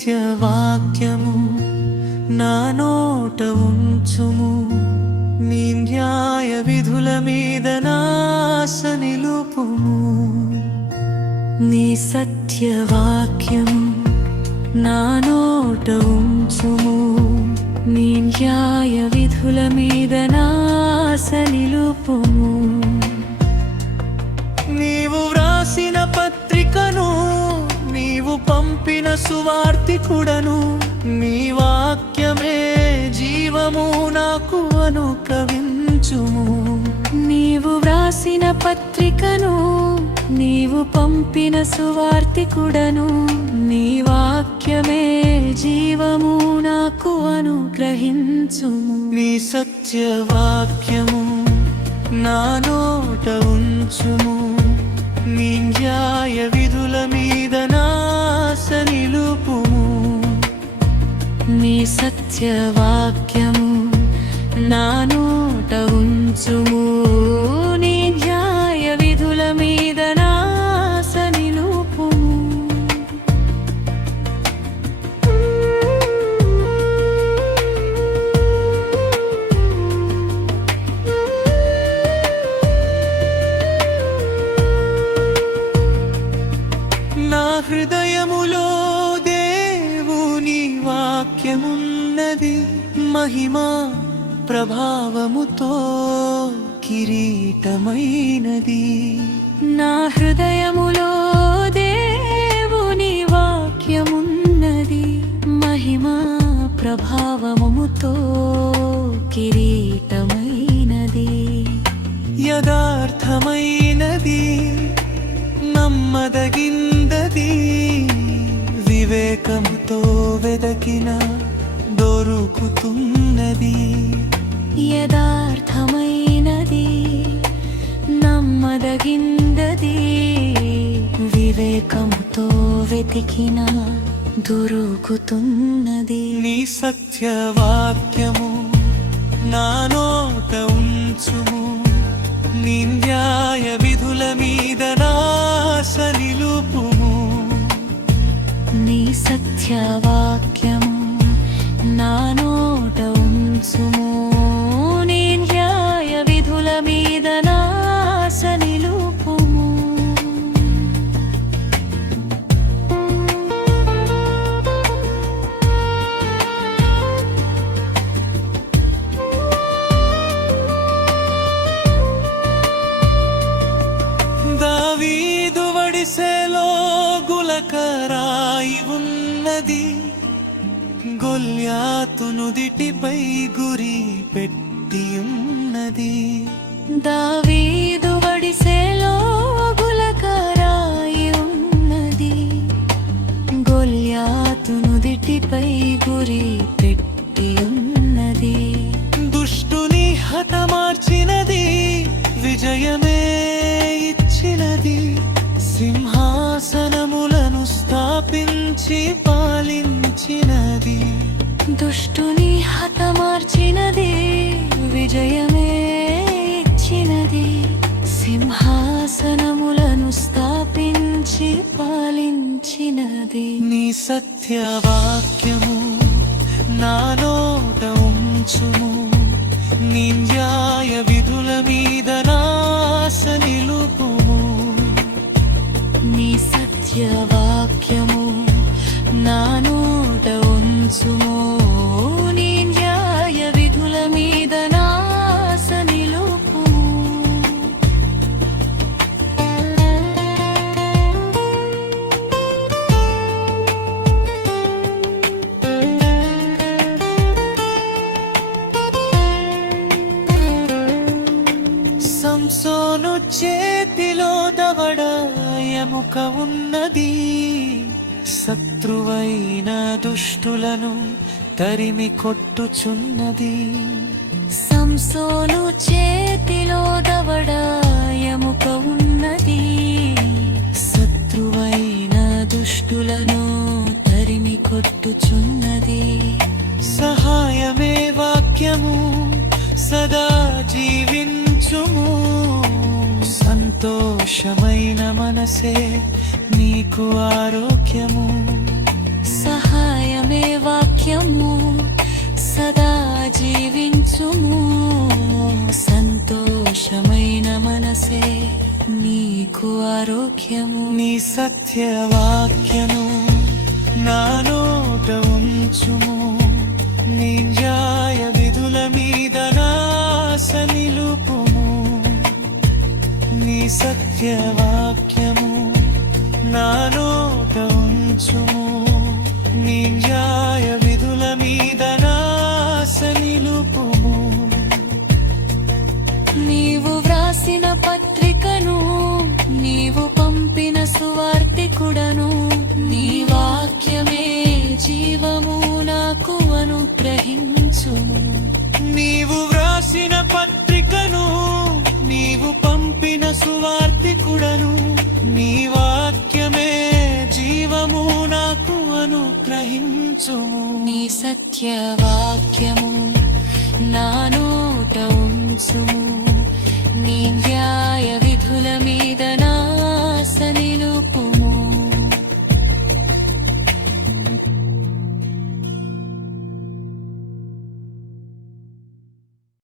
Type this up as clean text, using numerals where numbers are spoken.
సత్యవాక్యము నా నోట ఉంచుము, నీ న్యాయ విధుల మీద నాశ నిలుపుము. నీ సత్యవాక్యము నా నోట ఉంచుము, నీ న్యాయ విధుల మీద నాశ నిలుపుము. నీవు వ్రాసిన పత్రికను, నీవు పంపిన సువార్తికుడను, నీ వాక్యమే జీవము నాకు అనుకవించుము. నీవు వ్రాసిన పత్రికను, నీవు పంపిన సువార్తికుడను, నీ వాక్యమే జీవము నాకు అనుగ్రహించుము. నీ సత్యవాక్యము నా నోట ఉంచుము, నీ న్యాయ విధుల మీద నాశ నిలుపుము. నీ సత్యవాక్యము నా నోట ఉంచుము, నీ న్యాయ విధుల మీద నాశ నిలుపుము. నా హృదయములో దేవుని వాక్యమున్నది, మహిమా ప్రభావముతో కిరీటమైనది. నా హృదయములో దేవుని వాక్యమున్నది, మహిమా ప్రభావముతో కిరీటమైనది. యథార్థమైనది, నమ్మదగిందది, వివేకముతో వెదకిన దొరుకుతున్నది. యథార్థమైనది, నమ్మదగిందది, వివేకముతో వెతికిన దొరుకుతున్నది. నీ సత్యవాక్యము నా నోట ఉంచుము, నీ న్యాయ విధుల మీద నాశ నిలుపుము. నీ సత్యవాక్యము నా నోట ఉంచుము, నీ న్యాయ విధుల మీద నాశ నిలుపుము. దావీదు వడిసెలో గులకరాయి ఉన్నది, గొల్యాతు నుదిటిపై గురి పెట్టి ఉన్నది. దావీదు వడిసెలో గులకరాయి ఉన్నది, గొల్యాతు నుదిటిపై గురి పెట్టి ఉన్నది. దుష్టుని హతమార్చినది, విజయమే ఇచ్చినది, సింహాసనములను స్థాపించి పాలించినది. దుష్టుని హతమార్చినది, విజయమే ఇచ్చినది, సింహాసనములను స్థాపించి పాలించినది. నీ సత్యవాక్యము నా నోట ఉంచుము, నీ న్యాయ విధుల మీద నాశ నిలుపుము. నీ సత్యవాక్యము నా నోట ఉంచుము, నీ న్యాయ విధుల మీద నాశ నిలుపుము. సంసోను చేతిలో దవడ ఎముక ఉన్నది, శత్రువైన దుష్టులను తరిమి కొట్టుచున్నది. సంసోను చేతిలో దవడ ఎముక ఉన్నది, శత్రువైన దుష్టులను తరిమి కొట్టుచున్నది. సహాయమే వాక్యము, సదా జీవించుము, సంతోషమైన మనసే నీకు ఆరోగ్యము. సహాయ వాక్యము సదా జీవించుము సంతోషమైన మనసే నీకు ఆరోగ్యము నీ సత్యవాక్యము నా నోట ఉంచుము నీ న్యాయ విధుల మీద నాస నిలుపుము నీ సత్యవాక్యము నా నోట ఉంచుము నీ న్యాయ విధుల మీద నాస నిలుపుము నీవు వ్రాసిన పత్రికను నీవు పంపిన సువార్తికుడను నీ వాక్యమే జీవము నాకు అనుగ్రహించుము నీవు వ్రాసిన పత్రికను నీవు పంపిన సువార్తికుడను నీ వాక్యమే జీవము నాకు అనుగ్రహించుము నీ సత్యవాక్యము నా నోట ఉంచుము నీ